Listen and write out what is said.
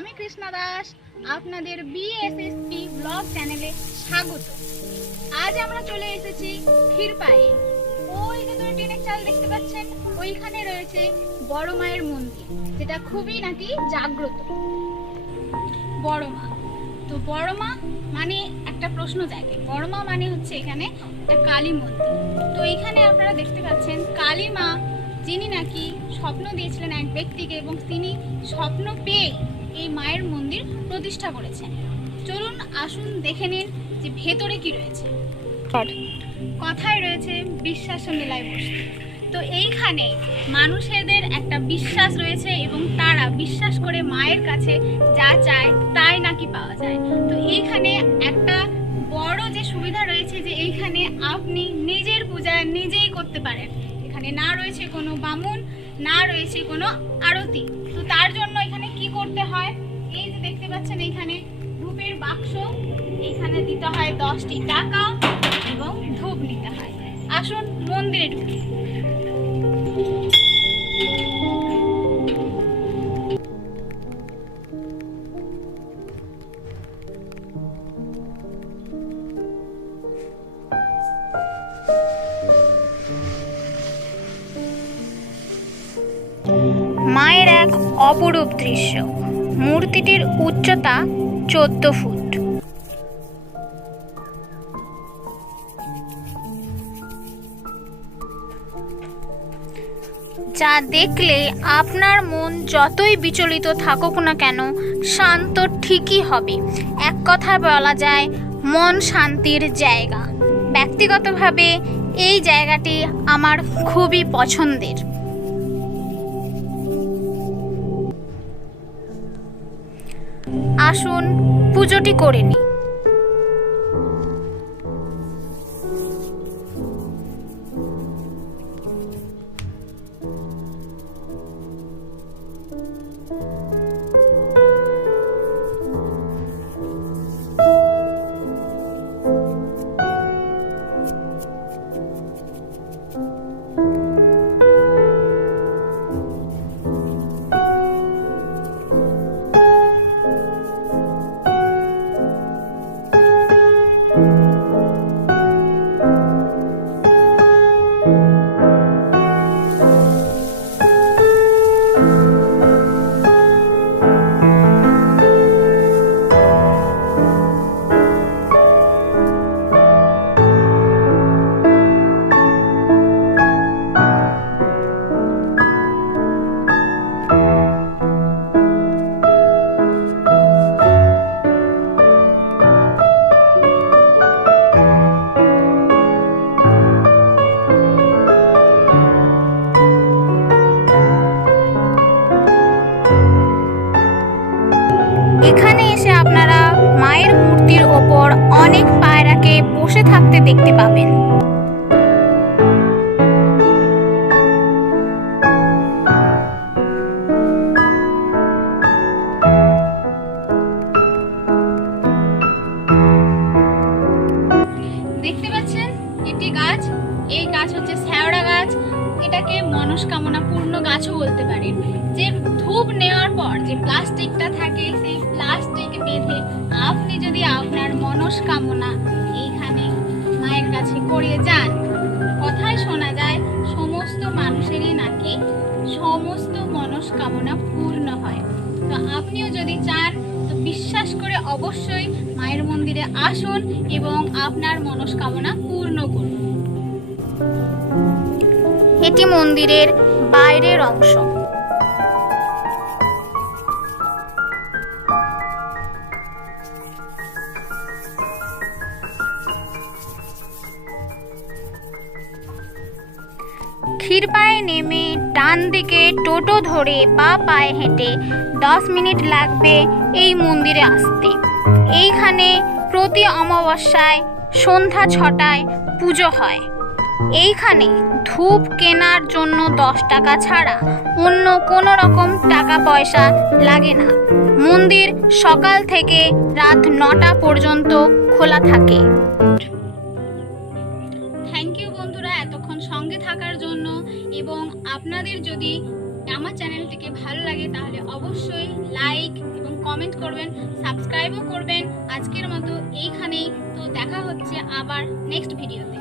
আমি কৃষ্ণা দাস, আপনাদের বিএসএসপি ব্লগ চ্যানেলে স্বাগত। আজ আমরা চলে এসেছি ক্ষীরপায়ে ওই যে দূরে চাল দেখতে পাচ্ছেন, ওইখানে রয়েছে বড় মায়ের মন্দির, যেটা খুবই নাকি জাগ্রত। বড় মা। তো বড় মা মানে একটা প্রশ্ন জাগে। বড় মা মানে হচ্ছে এখানে একটা কালী মন্দির। তো এখানে আপনারা দেখতে পাচ্ছেন, কালী মা যিনি নাকি স্বপ্ন দিয়েছিলেন এক ব্যক্তিকে এবং তিনি স্বপ্ন পেয়ে এই মায়ের মন্দির প্রতিষ্ঠা করেছেন। চলুন আসুন দেখে নিন যে ভেতরে কি রয়েছে। কথায় রয়েছে বিশ্বাস মেলায় বস্তু। তো এইখানে মানুষেদের একটা বিশ্বাস রয়েছে এবং তারা বিশ্বাস করে মায়ের কাছে যা চায় তাই নাকি পাওয়া যায়। তো এইখানে একটা বড় যে সুবিধা রয়েছে যে এইখানে আপনি নিজের পূজা নিজেই করতে পারেন। এখানে না রয়েছে কোনো বামুন না রয়েছে কোনো আরতি। তো তার জন্য এখানে এই যে দেখতে পাচ্ছেন, এখানে ধূপের বাক্স, এখানে দিতে হয় দশটি টাকা এবং ধূপ নিতে হয়। আসুন, মন্দিরে ঢুকি। মায়ের এক অপরূপ দৃশ্য। মূর্তিটির উচ্চতা চোদ্দ ফুট। যা দেখলে আপনার মন যতই বিচলিত থাকুক না কেন, শান্ত ঠিকই হবে। এক কথায় বলা যায়, মন শান্তির জায়গা। ব্যক্তিগতভাবে এই জায়গাটি আমার খুবই পছন্দের। আসুন পুজোটি করে নিই। অনেক পায়রাকে বসে থাকতে দেখতে পাবেন। এটাকে মনস্কামনা পূর্ণ গাছও বলতে পারেন। যে ধূপ নেওয়ার পর যে প্লাস্টিকটা থাকে, সেই প্লাস্টিক বেঁধে আপনি যদি আপনার মনস্কামনা এইখানে মায়ের কাছে করে যান, কথায় শোনা যায়, সমস্ত মানুষেরই নাকি সমস্ত মনস্কামনা পূর্ণ হয়। তো আপনিও যদি চান, তো বিশ্বাস করে অবশ্যই মায়ের মন্দিরে আসুন এবং আপনার মনস্কামনা পূর্ণ করুন। এটি মন্দিরের বাইরের অংশ। ক্ষীরপায়ে নেমে ডান দিকে টোটো ধরে বা পায়ে হেঁটে দশ মিনিট লাগবে এই মন্দিরে আসতে। এইখানে প্রতি অমাবস্যায় সন্ধ্যা ছটায় পুজো হয়। এইখানে ধূপ কেনার জন্য দশ টাকা ছাড়া অন্য কোনো রকম টাকা পয়সা লাগে না। মন্দির সকাল থেকে রাত নটা পর্যন্ত খোলা থাকে। থ্যাংক ইউ বন্ধুরা এতক্ষণ সঙ্গে থাকার জন্য এবং আপনাদের যদি আমার চ্যানেলটিকে ভালো লাগে তাহলে অবশ্যই লাইক এবং কমেন্ট করবেন সাবস্ক্রাইবও করবেন। আজকের মতো এইখানেই, তো দেখা হচ্ছে আবার নেক্সট ভিডিওতে